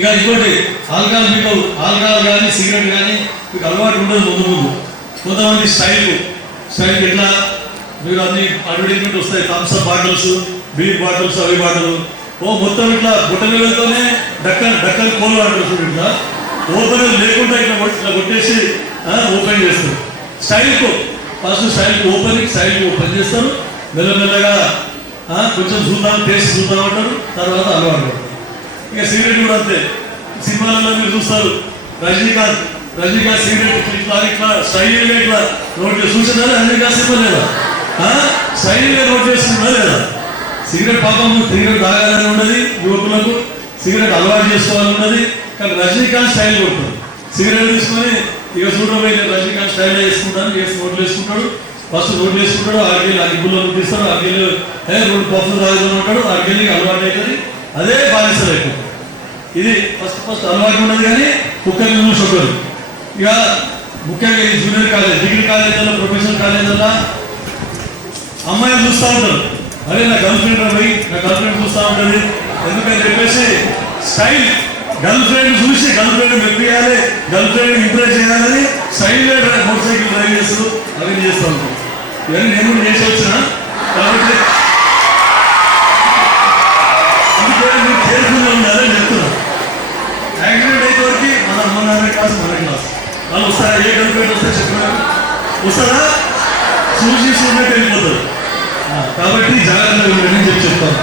ఇక ఇంకోటి ఆల్కహాల్ మీకు ఆల్కహాల్ కానీ సిగరెట్ కానీ మీకు అలవాటు ఉండదు ముందు ముందు. కొంతమంది స్టైల్ స్టైల్ ఎట్లా? మీరు అన్ని అడ్వర్టైజ్మెంట్ వస్తాయి Thums Up bottles beer bottles అవి బాటిల్ ఓ మొత్తం ఇట్లా బుట్టలతోనే డక్కన్ డక్కన్ కోల్ వాటర్ ఇట్లా. ఓపెన్ లేకుండా ఇట్లా ఇట్లా కొట్టేసి ఓపెన్ చేస్తారు. స్టైల్కు ఫస్ట్ స్టైల్కి ఓపెన్ స్టైల్కి ఓపెన్ చేస్తారు. మెల్లమెల్లగా కొంచెం చూద్దాం టేస్ట్ చూద్దాం అంటారు. తర్వాత అలవాటు పడతారు. ఇక సిగరెట్ కూడా అంతే. సినిమాలలో మీరు చూస్తారు. రజనీకాంత్ రజనీకాంత్ సిగరెట్ ఇట్లా ఇట్లా స్టైల్గా ఇట్లా నోట్ చేసి చూసినారా రజనీకాంత్ సినిమా లేదా? స్టైల్గా నోట్ చేస్తున్నా లేదా? సిగరెట్ పాపం సిగరెట్ తాగాలని ఉన్నది యువకులకు. సిగరెట్ అలవాటు చేసుకోవాలని ఉన్నది కానీ రజనీకాంత్ స్టైల్ కొడుతుంది. సిగరెట్ తీసుకొని ఇక చూడబోయి రజనీకాంత్ స్టైల్ వేసుకుంటాను వేసి నోట్లు వేసుకుంటాడు. ఫస్ట్ నోట్లు వేసుకుంటాడు. ఆడికెళ్ళి అగ్గిపుల్లో తీస్తాడు. ఆడికెళ్ళి ఏ రెండు పప్పులు తాగుతాను అంటాడు. ఆడికెళ్ళి అలవాటు అవుతుంది. అదే ఇది ఫస్ట్ ఫస్ట్ అలవాటు ఉన్నది కానీ ముఖ్యంగా చూసి ఇక ముఖ్యంగా ఇది జూనియర్ కాలేజ్ డిగ్రీ కాలేజ్ కాలేజీలో ప్రొఫెషనల్ కాలేజీలో అమ్మాయిలు చూస్తూ ఉంటారు. అరే నా గర్ల్ ఫ్రెండ్ పోయి నా గర్ల్ ఫ్రెండ్ చూస్తూ ఉంటుంది. ఎందుకని చెప్పేసి స్టైల్ గర్ల్ ఫ్రెండ్ చూసి గర్ల్ ఫ్రెండ్ మెప్పియాలి గర్ల్ ఫ్రెండ్ ఇంప్రెస్ చేయాలని స్టైల్ మోటార్ సైకిల్ డ్రైవ్ చేస్తూ అవన్నీ చేస్తూ ఉంటారు. ఇవన్నీ నేను కూడా చేసి వచ్చిన. కాబట్టి వాళ్ళు వస్తారా? ఏ గర్ల్ ఫ్రెండ్ వస్తే చెప్పినారు వస్తారా? చూసి చూసినట్టు వెళ్ళిపోతారు. కాబట్టి జాగ్రత్తగా ఉండండి అని చెప్పి చెప్తాను